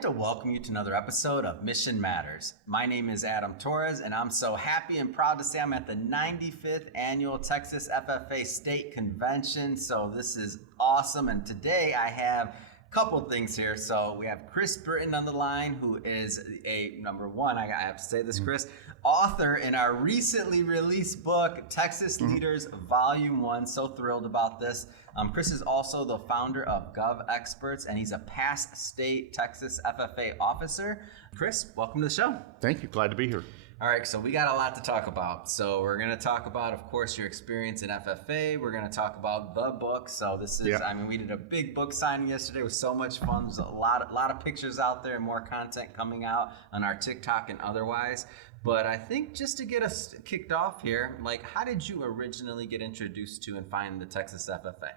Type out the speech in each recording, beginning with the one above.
like to welcome you to another episode of Mission Matters. My name is Adam Torres, and I'm so happy and proud to say I'm at the 95th Annual Texas FFA State Convention. So this is awesome, and today I have a couple things here. So we have Chris Britton on the line, who is a, number one, I have to say this, Chris, author in our recently released book, Texas Leaders Volume 1. So thrilled about this. Chris is also the founder of GovExperts, and he's a past state Texas FFA officer. Chris, welcome to the show. Thank you. Glad to be here. All right, so we got a lot to talk about. So we're going to talk about, of course, your experience in FFA. We're going to talk about the book. So this is, I mean, we did a big book signing yesterday. It was so much fun. There's a lot of pictures out there and more content coming out on our TikTok and otherwise. But I think just to get us kicked off here, like, how did you originally get introduced to and find the Texas FFA?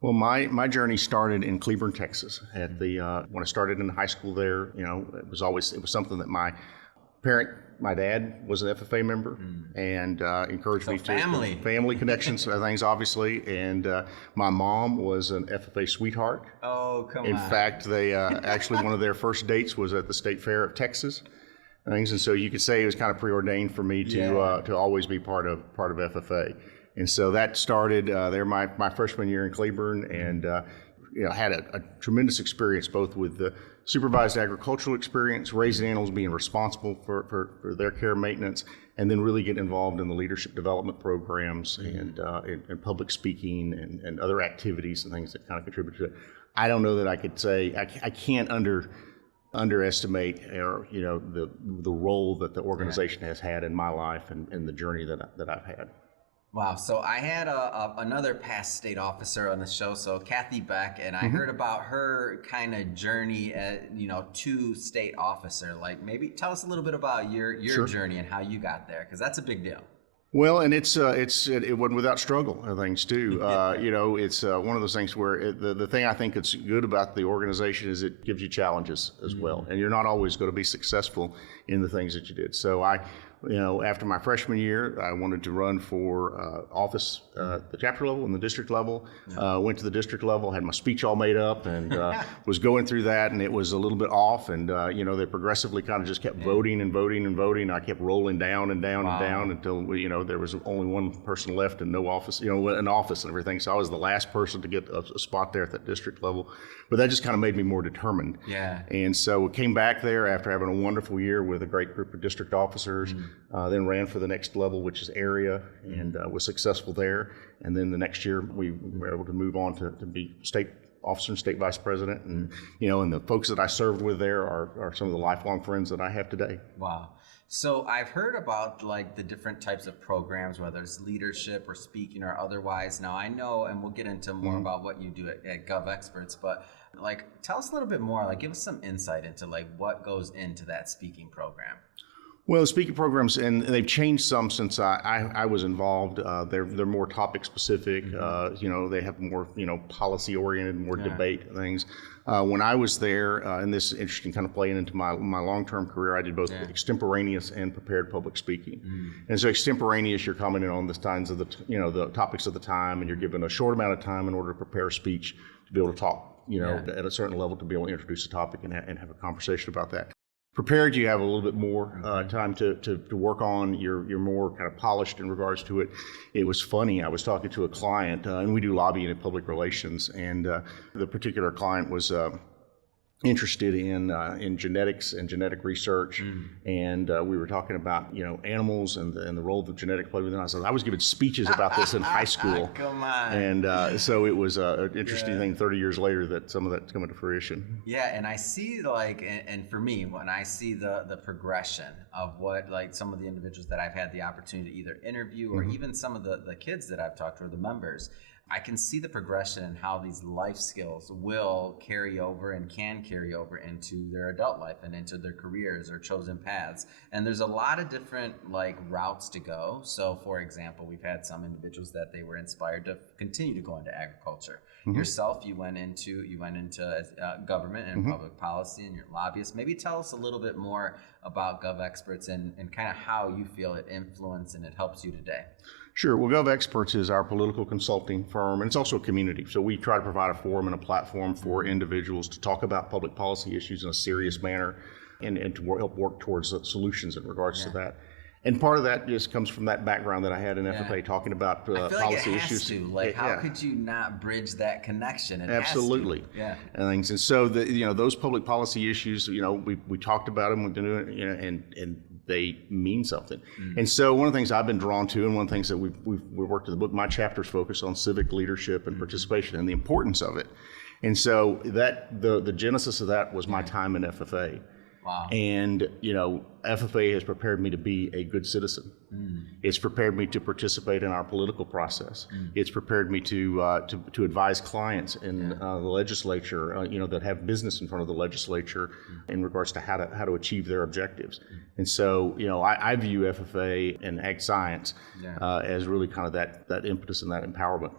Well, my journey started in Cleburne, Texas. At the when I started in high school there, you know, it was something that my dad was an FFA member, and encouraged me to family connections, things obviously. And my mom was an FFA sweetheart. Oh, come on! In fact, they actually one of their first dates was at the State Fair of Texas. And so you could say it was kind of preordained for me to always be part of FFA. And so that started there my freshman year in Cleburne, and had a tremendous experience both with the supervised agricultural experience, raising animals, being responsible for their care and maintenance, and then really getting involved in the leadership development programs and public speaking and other activities and things that kind of contribute to it. I don't know that I could say, I can't underestimate the role that the organization has had in my life and the journey that I've had. Wow. So I had another past state officer on the show, so Kathy Beck, and I heard about her kind of journey, to state officer. Like, maybe tell us a little bit about your journey and how you got there, because that's a big deal. Well, and it wasn't without struggle and things too. It's one of those things where the thing I think that's good about the organization is it gives you challenges as well, and you're not always going to be successful in the things that you did. So after my freshman year, I wanted to run for office at the chapter level and the district level. Went to the district level, had my speech all made up, and was going through that, and it was a little bit off. And they progressively kind of just kept voting and voting and voting. I kept rolling down and down and down until there was only one person left and no office, an office and everything. So I was the last person to get a spot there at that district level. But that just kind of made me more determined. Yeah. And so we came back there after having a wonderful year with a great group of district officers. Then ran for the next level, which is area, and was successful there. And then the next year, we were able to move on to be state officer and state vice president. And, and the folks that I served with there are some of the lifelong friends that I have today. Wow. So I've heard about like the different types of programs, whether it's leadership or speaking or otherwise. Now I know, and we'll get into more about what you do at GovExperts, but like, tell us a little bit more, like give us some insight into like what goes into that speaking program. Well, the speaking programs, and they've changed some since I was involved. They're more topic specific. They have more policy oriented, more debate things. When I was there, and this is interesting, kind of playing into my long-term career, I did both extemporaneous and prepared public speaking. And so extemporaneous, you're commenting on the kinds of the topics of the time, and you're given a short amount of time in order to prepare a speech to be able to talk, at a certain level, to be able to introduce a topic and have a conversation about that. Prepared, you have a little bit more time to work on. You're more kind of polished in regards to it. It was funny. I was talking to a client, and we do lobbying and public relations, and the particular client was interested in genetics and genetic research, and we were talking about animals and the role of genetic play within us. I was giving speeches about this in high school. Come on. And so it was an interesting thing 30 years later that some of that's coming to fruition. Yeah, and I see and for me, when I see the progression of what like some of the individuals that I've had the opportunity to either interview or even some of the kids that I've talked to or the members, I can see the progression and how these life skills will carry over and can carry over into their adult life and into their careers or chosen paths. And there's a lot of different like routes to go. So for example, we've had some individuals that they were inspired to continue to go into agriculture. Yourself, you went into government and public policy, and you're a lobbyist. Maybe tell us a little bit more about GovExperts and kind of how you feel it influenced and it helps you today. Sure. Well, GovExperts is our political consulting firm, and it's also a community. So we try to provide a forum and a platform for individuals to talk about public policy issues in a serious manner and to help work towards solutions in regards to that. And part of that just comes from that background that I had in FFA, talking about I feel policy like it has issues. to. Like, how could you not bridge that connection? It Absolutely. Has to. Yeah. And things. And so those public policy issues, we talked about them, we've been doing it, and they mean something. And so one of the things I've been drawn to, and one of the things that we've worked in the book, my chapters focus on civic leadership and participation and the importance of it. And so that the genesis of that was my time in FFA. Wow. And FFA has prepared me to be a good citizen. It's prepared me to participate in our political process. It's prepared me to advise clients in the legislature, that have business in front of the legislature in regards to how to achieve their objectives. And so, I view FFA and ag science as really kind of that impetus and that empowerment.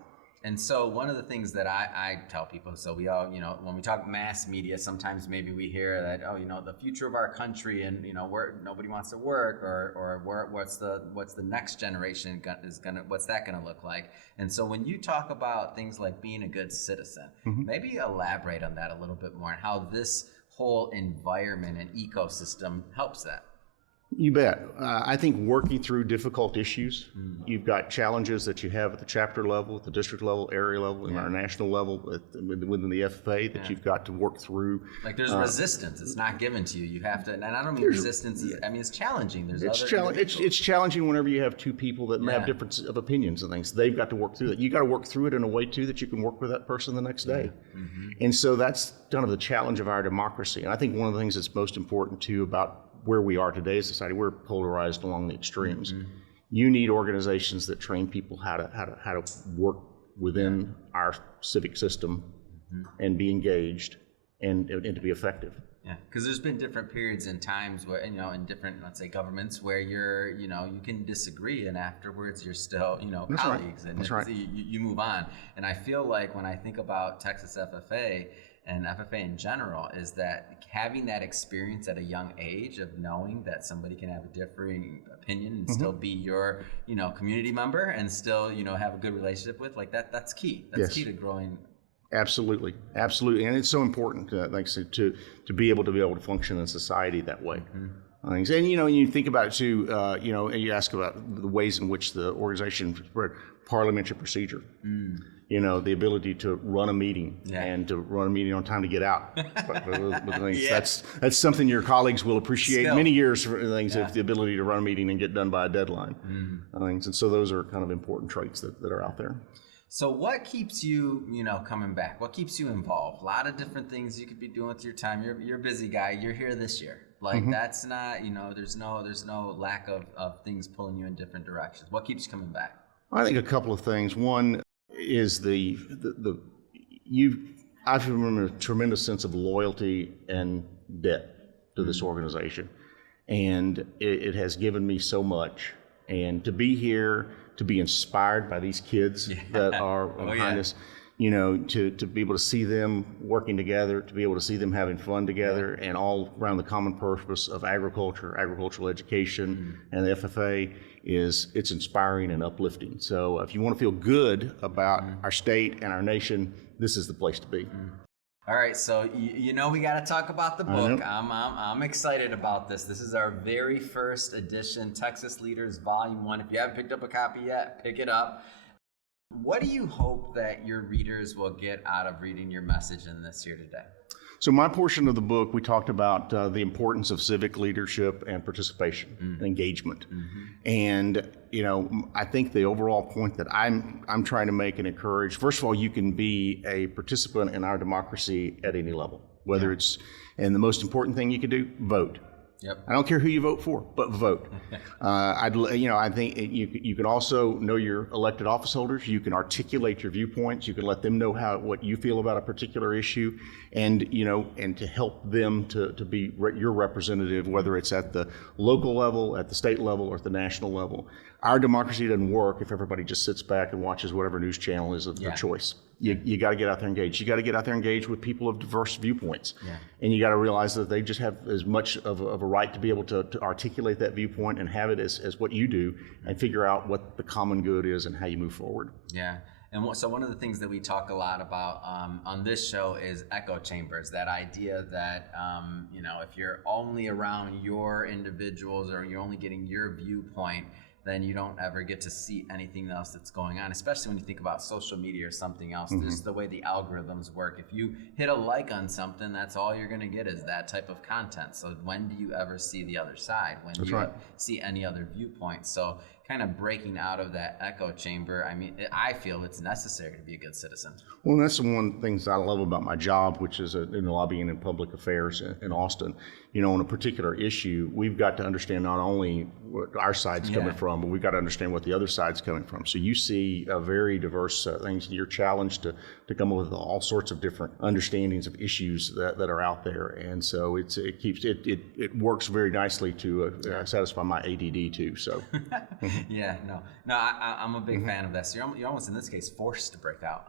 And so one of the things that I tell people, so we all, when we talk mass media, sometimes maybe we hear that, the future of our country and, where nobody wants to work or what's the next generation what's that going to look like? And so when you talk about things like being a good citizen, maybe elaborate on that a little bit more and how this whole environment and ecosystem helps that. You bet. I think working through difficult issues, you've got challenges that you have at the chapter level, at the district level, area level, and our national level within the FFA that you've got to work through. Like there's resistance. It's not given to you. You have to, and I don't mean resistance. It's challenging. It's challenging whenever you have two people that have different of opinions and things. They've got to work through that. You got to work through it in a way too that you can work with that person the next day. And so that's kind of the challenge of our democracy. And I think one of the things that's most important too about where we are today as a society, we're polarized along the extremes. You need organizations that train people how to work within our civic system and be engaged and to be effective. Yeah, because there's been different periods and times where, in different, let's say, governments where you're, you can disagree and afterwards you're still, That's colleagues. Right. And That's right. You move on. And I feel like when I think about Texas FFA and FFA in general, is that having that experience at a young age of knowing that somebody can have a differing opinion and still be your, community member and still, have a good relationship with, like that's key. That's key to growing. Absolutely. And it's so important, like I said, to be able to function in society that way. And you think about it too, you ask about the ways in which the organization spread parliamentary procedure. The ability to run a meeting and to run a meeting on time to get out. That's something your colleagues will appreciate many years for things, if the ability to run a meeting and get done by a deadline. And so those are kind of important traits that are out there. So what keeps you, coming back? What keeps you involved? A lot of different things you could be doing with your time. You're a busy guy. You're here this year. Like that's not, there's no lack of things pulling you in different directions. What keeps you coming back? I think a couple of things. One is I've remembered a tremendous sense of loyalty and debt to this organization, and it has given me so much. And to be here, to be inspired by these kids that are behind us, to be able to see them working together, to be able to see them having fun together, and all around the common purpose of agricultural education, and the FFA it's inspiring and uplifting. So if you want to feel good about our state and our nation, this is the place to be. All right, so we got to talk about the book. I'm excited about this. This is our very first edition, Texas Leaders Volume 1. If you haven't picked up a copy yet, pick it up. What do you hope that your readers will get out of reading your message in this here today? So my portion of the book, we talked about the importance of civic leadership and participation and engagement. And, I think the overall point that I'm trying to make and encourage, first of all, you can be a participant in our democracy at any level, whether it's, and the most important thing you can do, vote. I don't care who you vote for, but vote. I think you can also know your elected office holders. You can articulate your viewpoints. You can let them know what you feel about a particular issue, and to help them to be your representative, whether it's at the local level, at the state level, or at the national level. Our democracy doesn't work if everybody just sits back and watches whatever news channel is of their choice. You got to get out there and engage. You got to get out there and engage with people of diverse viewpoints. Yeah. And you got to realize that they just have as much of a right to be able to articulate that viewpoint and have it as what you do, and figure out what the common good is and how you move forward. Yeah. And so one of the things that we talk a lot about on this show is echo chambers, that idea that, if you're only around your individuals or you're only getting your viewpoint, then you don't ever get to see anything else that's going on, especially when you think about social media or something else. This is the way the algorithms work. If you hit a like on something, that's all you're going to get is that type of content. So when do you ever see the other side? When do you see any other viewpoint? So kind of breaking out of that echo chamber, I mean, I feel it's necessary to be a good citizen. Well, that's the one thing I love about my job, which is in lobbying and public affairs in Austin. On a particular issue, we've got to understand not only what our side's coming from, but we've got to understand what the other side's coming from. So you see very diverse things. You're challenged to come up with all sorts of different understandings of issues that are out there, and so it works very nicely to satisfy my ADD too. So. I'm a big fan of that. So you're almost in this case forced to break out.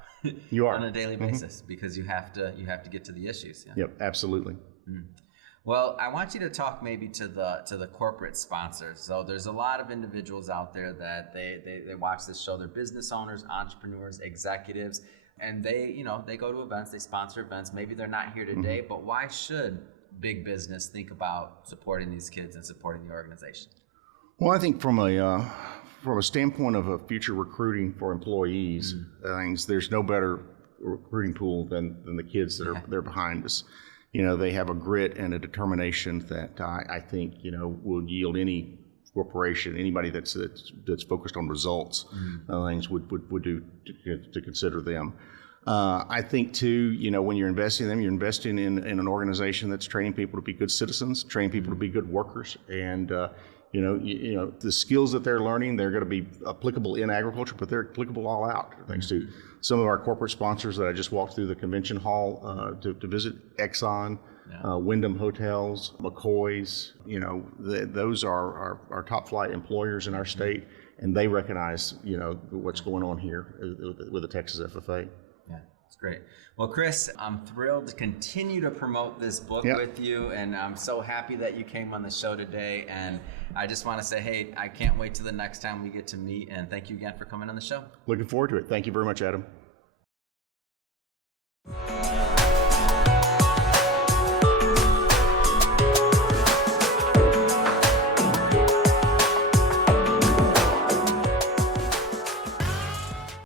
You are on a daily basis because you have to get to the issues. Yeah? Yep, absolutely. Well, I want you to talk maybe to the corporate sponsors. So there's a lot of individuals out there that they watch this show. They're business owners, entrepreneurs, executives, and they go to events, they sponsor events. Maybe they're not here today, but why should big business think about supporting these kids and supporting the organization? Well, I think from a standpoint of a future recruiting for employees, there's no better recruiting pool than the kids that are there behind us. They have a grit and a determination that I think will yield any corporation, anybody that's focused on results, things would do to consider them. I think too, when you're investing in them, you're investing in an organization that's training people to be good citizens, training people to be good workers, and the skills that they're learning, they're going to be applicable in agriculture, but they're applicable all out. Thanks to some of our corporate sponsors that I just walked through the convention hall to visit, Exxon, Wyndham Hotels, McCoy's. Those are our top flight employers in our state, and they recognize what's going on here with the Texas FFA. Yeah, it's great. Well, Chris, I'm thrilled to continue to promote this book with you, and I'm so happy that you came on the show today. And I just want to say, hey, I can't wait till the next time we get to meet, and thank you again for coming on the show. Looking forward to it. Thank you very much, Adam.